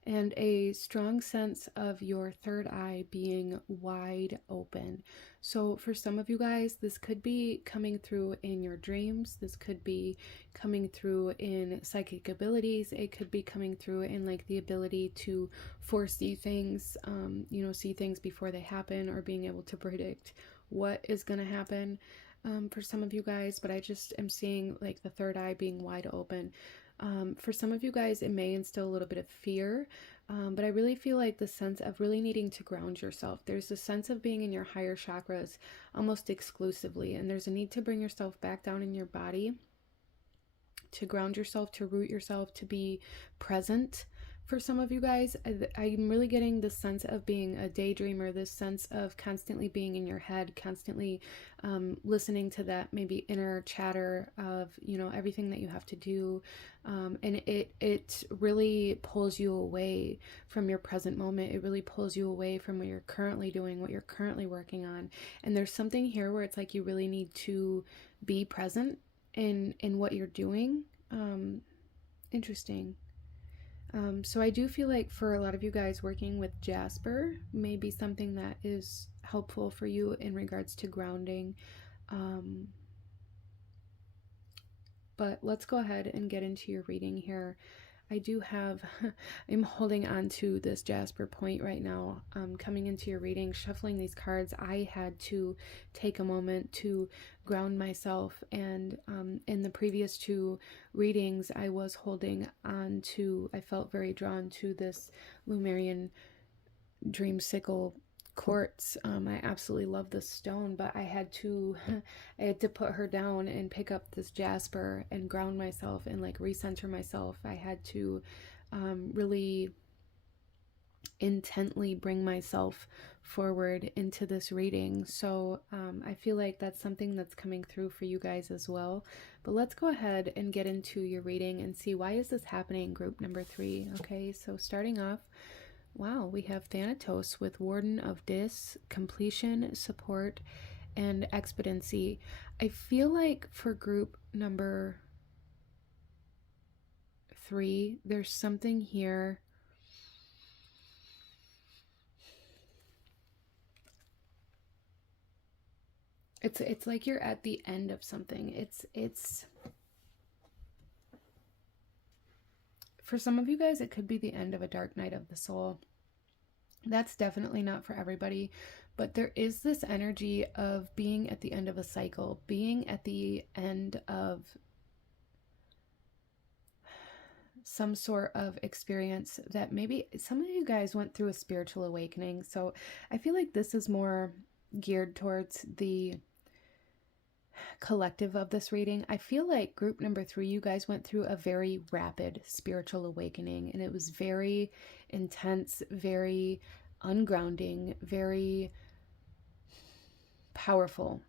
and a strong sense of your third eye being wide open. So for some of you guys, this could be coming through in your dreams. This could be coming through in psychic abilities. It could be coming through in like the ability to foresee things, see things before they happen, or being able to predict what is going to happen for some of you guys. But I just am seeing like the third eye being wide open. For some of you guys, it may instill a little bit of fear, but I really feel like the sense of really needing to ground yourself. There's a sense of being in your higher chakras almost exclusively, and there's a need to bring yourself back down in your body, to ground yourself, to root yourself, to be present. For some of you guys, I'm really getting this sense of being a daydreamer, this sense of constantly being in your head, constantly listening to that maybe inner chatter of, everything that you have to do. And it really pulls you away from your present moment. It really pulls you away from what you're currently doing, what you're currently working on. And there's something here where it's like you really need to be present in what you're doing. Interesting. So I do feel like for a lot of you guys, working with Jasper may be something that is helpful for you in regards to grounding. But let's go ahead and get into your reading here. I do have, I'm holding on to this Jasper point right now. Coming into your reading, shuffling these cards, I had to take a moment to ground myself. And in the previous 2 readings, I was holding on to, I felt very drawn to this Lemurian dreamsicle quartz. I absolutely love this stone, but I had to put her down and pick up this Jasper and ground myself and like recenter myself. I had to really intently bring myself forward into this reading. So I feel like that's something that's coming through for you guys as well. But let's go ahead and get into your reading and see, why is this happening, group number 3. Okay, so starting off, wow, we have Thanatos with Warden of Dis, completion, support, and expediency. I feel like for group number 3, there's something here. It's like you're at the end of something. It's for some of you guys, it could be the end of a dark night of the soul. That's definitely not for everybody, but there is this energy of being at the end of a cycle, being at the end of some sort of experience that maybe some of you guys went through a spiritual awakening. So I feel like this is more geared towards the collective of this reading. I feel like group number 3, you guys went through a very rapid spiritual awakening, and it was very intense, very ungrounding, very powerful.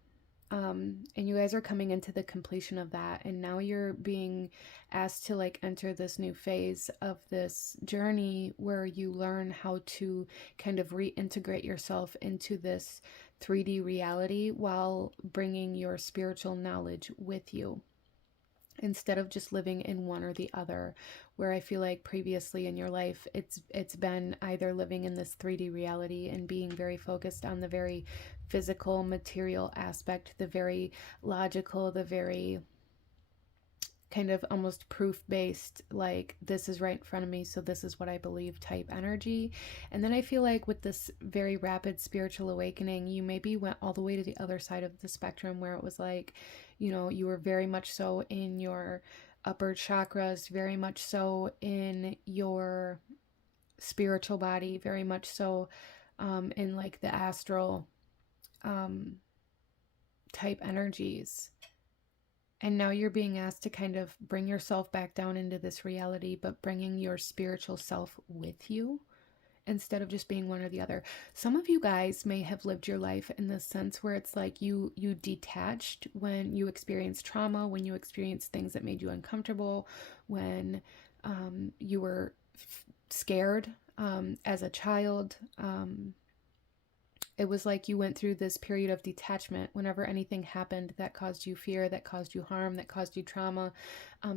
And you guys are coming into the completion of that, and now you're being asked to like enter this new phase of this journey where you learn how to kind of reintegrate yourself into this 3D reality while bringing your spiritual knowledge with you, instead of just living in one or the other, where I feel like previously in your life it's been either living in this 3D reality and being very focused on the very physical material aspect, the very logical, the very kind of almost proof-based, like this is right in front of me, so this is what I believe type energy. And then I feel like with this very rapid spiritual awakening, you maybe went all the way to the other side of the spectrum, where it was like, you know, you were very much so in your upper chakras, very much so in your spiritual body, very much so in like the astral type energies. And now you're being asked to kind of bring yourself back down into this reality, but bringing your spiritual self with you instead of just being one or the other. Some of you guys may have lived your life in the sense where it's like you detached when you experienced trauma, when you experienced things that made you uncomfortable, when you were scared as a child. It was like you went through this period of detachment whenever anything happened that caused you fear, that caused you harm, that caused you trauma.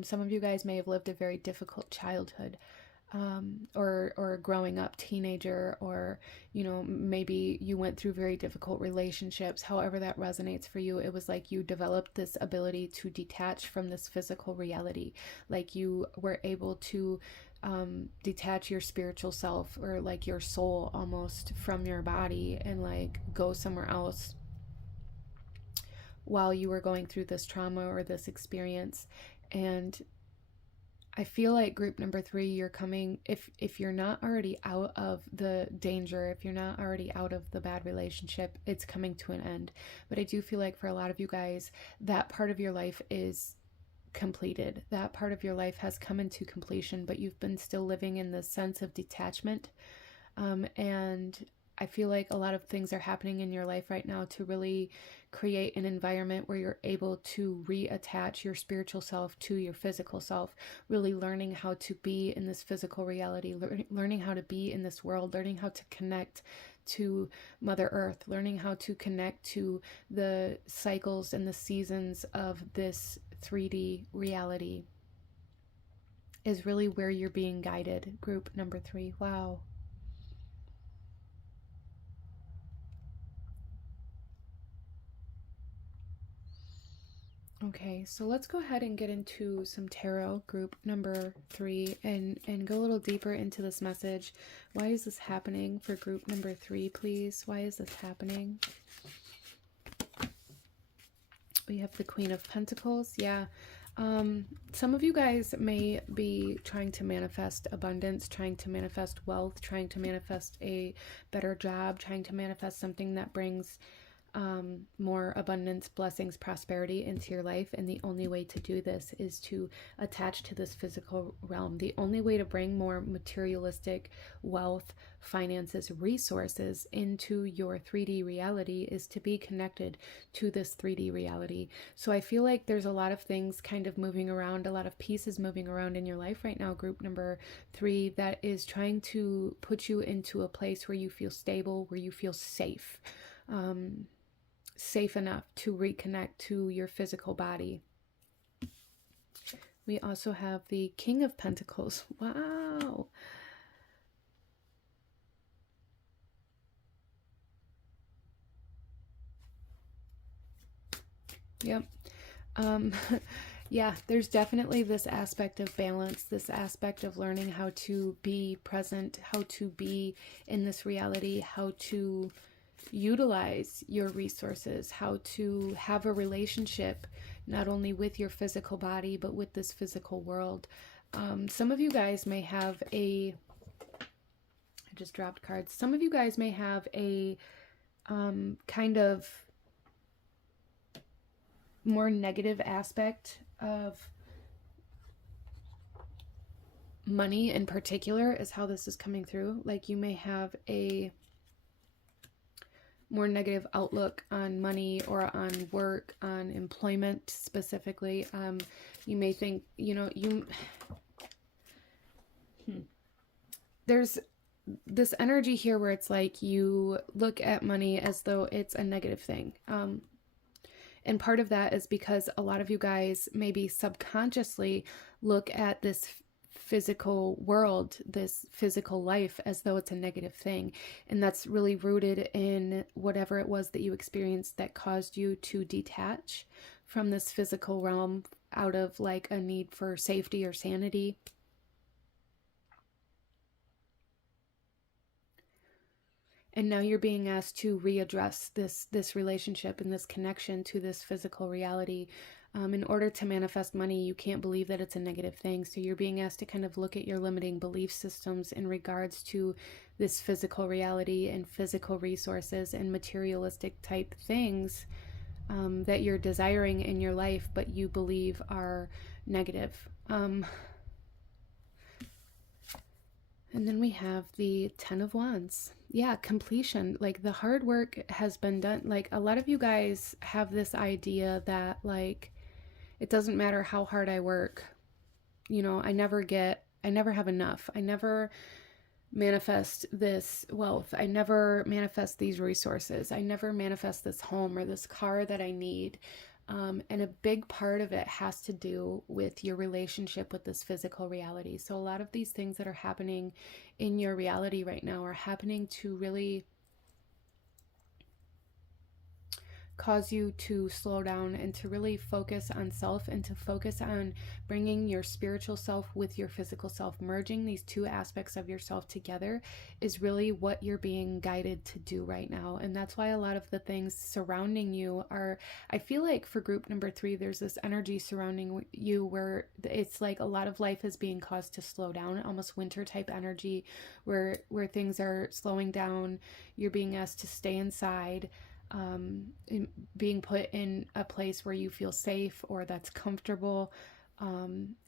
Some of you guys may have lived a very difficult childhood, or growing up teenager, or, you know, maybe you went through very difficult relationships. However that resonates for you, it was like you developed this ability to detach from this physical reality. Like you were able to detach your spiritual self, or like your soul almost, from your body and like go somewhere else while you were going through this trauma or this experience. And I feel like group number 3, you're coming, if you're not already out of the danger, if you're not already out of the bad relationship, it's coming to an end. But I do feel like for a lot of you guys, that part of your life is completed. That part of your life has come into completion, but you've been still living in this sense of detachment. And I feel like a lot of things are happening in your life right now to really create an environment where you're able to reattach your spiritual self to your physical self, really learning how to be in this physical reality, learning how to be in this world, learning how to connect to Mother Earth, learning how to connect to the cycles and the seasons of this 3D reality is really where you're being guided, group number 3. Wow. Okay, so let's go ahead and get into some tarot, group number 3, and go a little deeper into this message. Why is this happening for group number 3, please? Why is this happening? We have the Queen of Pentacles. Yeah. Some of you guys may be trying to manifest abundance, trying to manifest wealth, trying to manifest a better job, trying to manifest something that brings more abundance, blessings, prosperity into your life. And the only way to do this is to attach to this physical realm. The only way to bring more materialistic wealth, finances, resources into your 3D reality is to be connected to this 3D reality. So I feel like there's a lot of things kind of moving around, a lot of pieces moving around in your life right now, group number 3, that is trying to put you into a place where you feel stable, where you feel safe. Safe enough to reconnect to your physical body. We also have the King of Pentacles. Wow. Yep. Yeah, there's definitely this aspect of balance, this aspect of learning how to be present, how to be in this reality, how to utilize your resources, how to have a relationship not only with your physical body but with this physical world. Some of you guys may have I just dropped cards. Some of you guys may have a kind of more negative aspect of money in particular, is how this is coming through. Like you may have a more negative outlook on money or on work, on employment specifically. You may think, there's this energy here where it's like you look at money as though it's a negative thing. And part of that is because a lot of you guys maybe subconsciously look at this physical world, this physical life, as though it's a negative thing. And that's really rooted in whatever it was that you experienced that caused you to detach from this physical realm out of like a need for safety or sanity. And now you're being asked to readdress this relationship and this connection to this physical reality. In order to manifest money, you can't believe that it's a negative thing. So you're being asked to kind of look at your limiting belief systems in regards to this physical reality and physical resources and materialistic type things that you're desiring in your life, but you believe are negative. And then we have the 10 of Wands. Yeah, completion. Like the hard work has been done. Like a lot of you guys have this idea that like, it doesn't matter how hard I work. I never have enough. I never manifest this wealth. I never manifest these resources. I never manifest this home or this car that I need. And a big part of it has to do with your relationship with this physical reality. So a lot of these things that are happening in your reality right now are happening to really cause you to slow down and to really focus on self and to focus on bringing your spiritual self with your physical self. Merging these two aspects of yourself together is really what you're being guided to do right now. And that's why a lot of the things surrounding you are, I feel like for group number 3, there's this energy surrounding you where it's like a lot of life is being caused to slow down, almost winter type energy where things are slowing down. You're being asked to stay inside. Being put in a place where you feel safe or that's comfortable.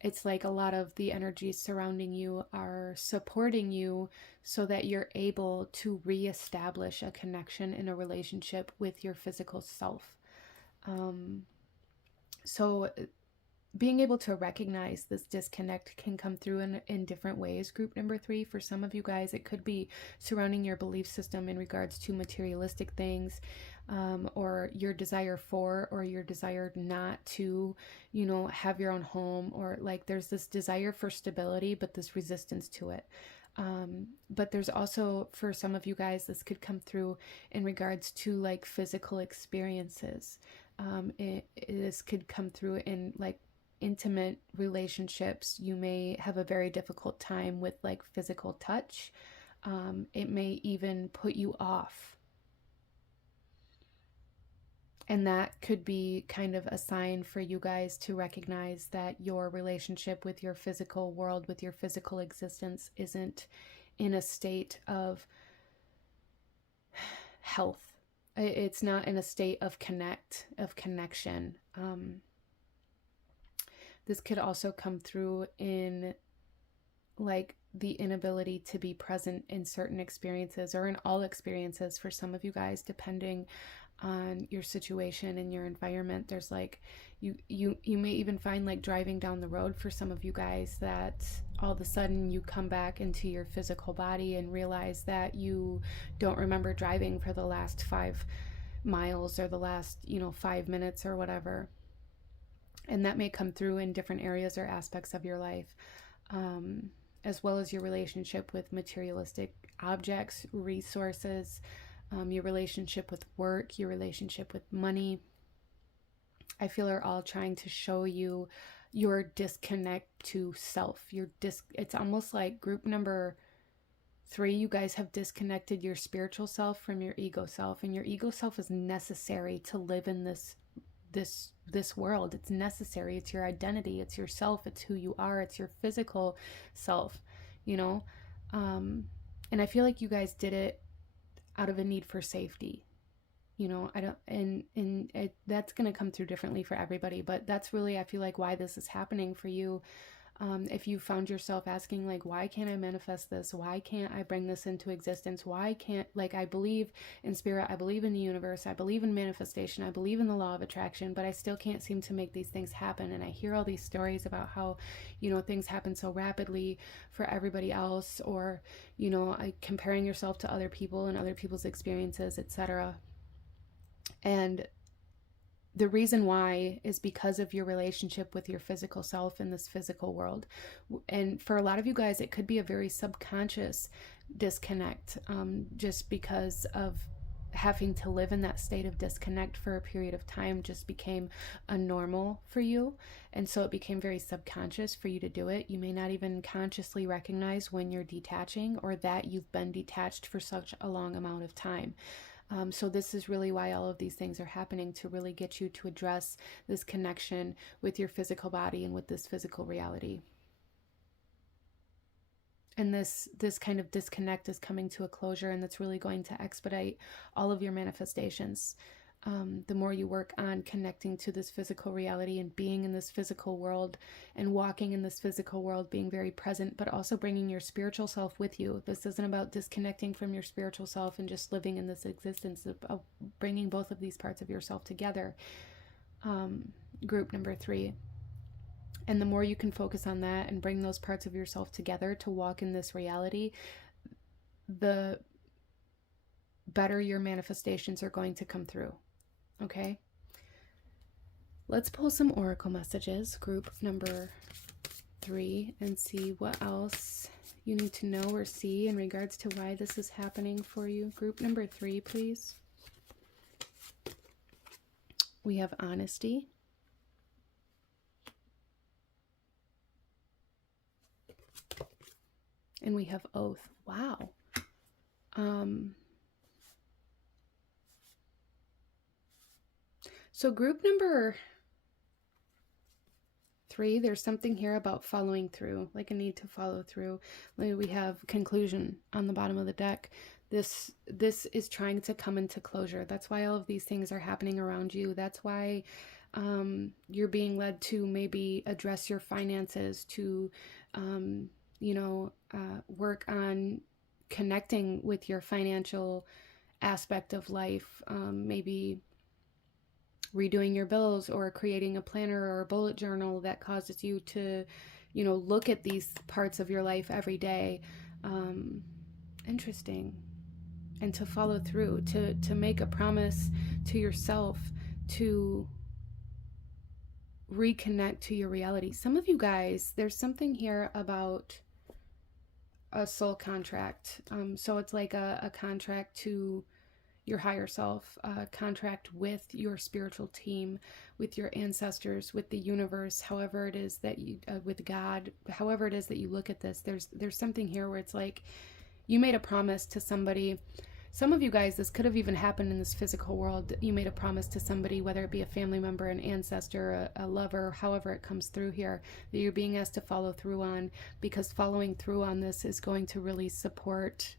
It's like a lot of the energies surrounding you are supporting you so that you're able to reestablish a connection in a relationship with your physical self. So being able to recognize this disconnect can come through in different ways. Group number 3, for some of you guys, it could be surrounding your belief system in regards to materialistic things, or your desire for, or your desire not to, have your own home, or like there's this desire for stability, but this resistance to it. But there's also, for some of you guys, this could come through in regards to like physical experiences. This could come through in like intimate relationships. You may have a very difficult time with like physical touch. It may even put you off. And that could be kind of a sign for you guys to recognize that your relationship with your physical world, with your physical existence, isn't in a state of health, It's not in a state of connection. This could also come through in like the inability to be present in certain experiences, or in all experiences for some of you guys, depending on your situation and your environment. There's like you may even find, like, driving down the road for some of you guys, that all of a sudden you come back into your physical body and realize that you don't remember driving for the last 5 miles or the last 5 minutes or whatever. And that may come through in different areas or aspects of your life, as well as your relationship with materialistic objects, resources, your relationship with work, your relationship with money. I feel are all trying to show you your disconnect to self. It's almost like group number 3, you guys have disconnected your spiritual self from your ego self, and your ego self is necessary to live in this world. It's necessary. It's your identity. It's yourself. It's who you are. It's your physical self, and I feel like you guys did it out of a need for safety. I don't, and that's going to come through differently for everybody, but that's really, I feel like, why this is happening for you. If you found yourself asking, like, why can't I manifest this? Why can't I bring this into existence? Why can't, like, I believe in spirit, I believe in the universe, I believe in manifestation, I believe in the law of attraction, but I still can't seem to make these things happen. And I hear all these stories about how, things happen so rapidly for everybody else, or, comparing yourself to other people and other people's experiences, etc. And the reason why is because of your relationship with your physical self in this physical world. And for a lot of you guys, it could be a very subconscious disconnect, just because of having to live in that state of disconnect for a period of time just became a normal for you. And so it became very subconscious for you to do it. You may not even consciously recognize when you're detaching, or that you've been detached for such a long amount of time. So this is really why all of these things are happening, to really get you to address this connection with your physical body and with this physical reality. And this kind of disconnect is coming to a closure, and that's really going to expedite all of your manifestations. The more you work on connecting to this physical reality and being in this physical world and walking in this physical world, being very present, but also bringing your spiritual self with you. This isn't about disconnecting from your spiritual self and just living in this existence, of bringing both of these parts of yourself together. Group number 3. And the more you can focus on that and bring those parts of yourself together to walk in this reality, the better your manifestations are going to come through. Okay? Let's pull some oracle messages, group number 3, and see what else you need to know or see in regards to why this is happening for you. Group number 3, please. We have honesty. And we have oath. Wow. So group number 3, there's something here about following through, like a need to follow through. We have conclusion on the bottom of the deck. This is trying to come into closure. That's why all of these things are happening around you. That's why you're being led to maybe address your finances, to work on connecting with your financial aspect of life, maybe redoing your bills, or creating a planner or a bullet journal that causes you to, look at these parts of your life every day. Interesting. And to follow through, to make a promise to yourself to reconnect to your reality. Some of you guys, there's something here about a soul contract. So it's like a contract to your higher self, a contract with your spiritual team, with your ancestors, with the universe, however it is that you, with God, however it is that you look at this. There's something here where it's like you made a promise to somebody. Some of you guys, this could have even happened in this physical world. You made a promise to somebody, whether it be a family member, an ancestor, a lover, however it comes through here, that you're being asked to follow through on, because following through on this is going to really support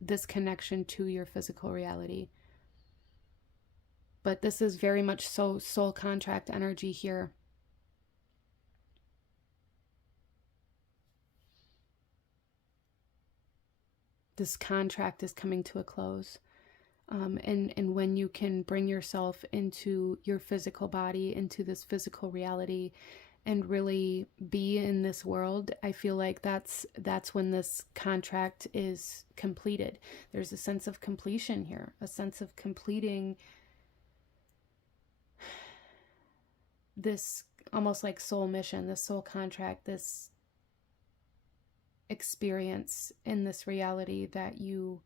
this connection to your physical reality. but this is very much so soul contract energy here. This contract is coming to a close. And when you can bring yourself into your physical body, into this physical reality, and really be in this world, I feel like that's when this contract is completed. There's a sense of completion here, a sense of completing this almost like soul mission, this soul contract, this experience in this reality that you,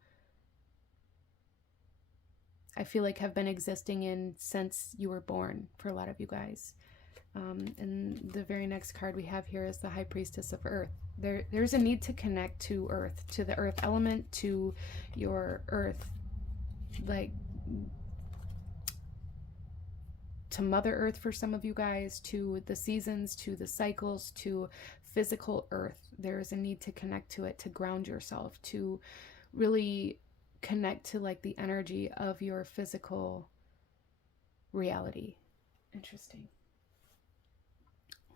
I feel like, have been existing in since you were born for a lot of you guys. And the very next card we have here is the High Priestess of Earth. There's a need to connect to Earth, to the Earth element, to your Earth, like to Mother Earth for some of you guys, to the seasons, to the cycles, to physical Earth. There is a need to connect to it, to ground yourself, to really connect to like the energy of your physical reality. Interesting.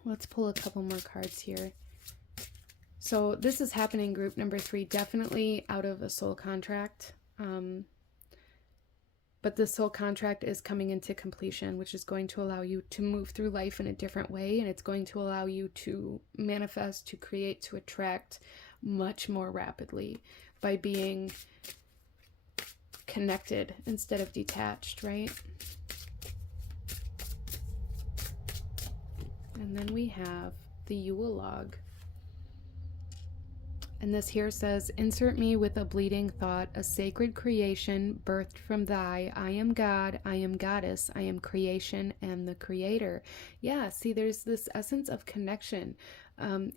Let's pull a couple more cards here. So this is happening, group number 3, definitely out of a soul contract. But the soul contract is coming into completion, which is going to allow you to move through life in a different way. And it's going to allow you to manifest, to create, to attract much more rapidly by being connected instead of detached, right? And then we have the Yule log. And this here says, insert me with a bleeding thought, a sacred creation birthed from thy. I am God, I am goddess, I am creation and the creator. Yeah, see, there's this essence of connection.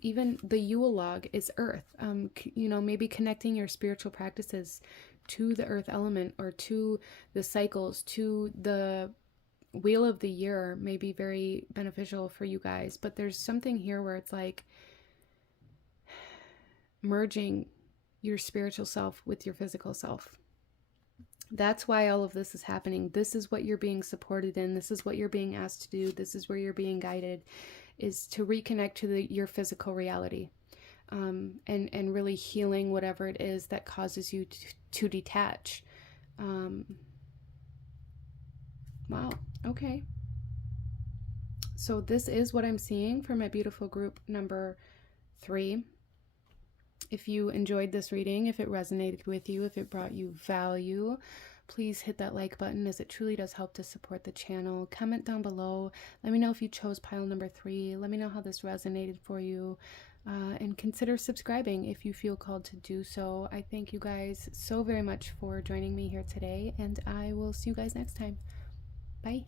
Even the Yule log is earth. You know, maybe connecting your spiritual practices to the earth element or to the cycles, to the wheel of the year may be very beneficial for you guys. But there's something here where it's like merging your spiritual self with your physical self. That's why all of this is happening. This is what you're being supported in. This is what you're being asked to do. This is where you're being guided, is to reconnect to your physical reality, and really healing whatever it is that causes you to detach. Wow. Okay. So this is what I'm seeing for my beautiful group number 3. If you enjoyed this reading, if it resonated with you, if it brought you value, please hit that like button, as it truly does help to support the channel. Comment down below. Let me know if you chose pile number 3. Let me know how this resonated for you. And consider subscribing if you feel called to do so. I thank you guys so very much for joining me here today, and I will see you guys next time. Bye.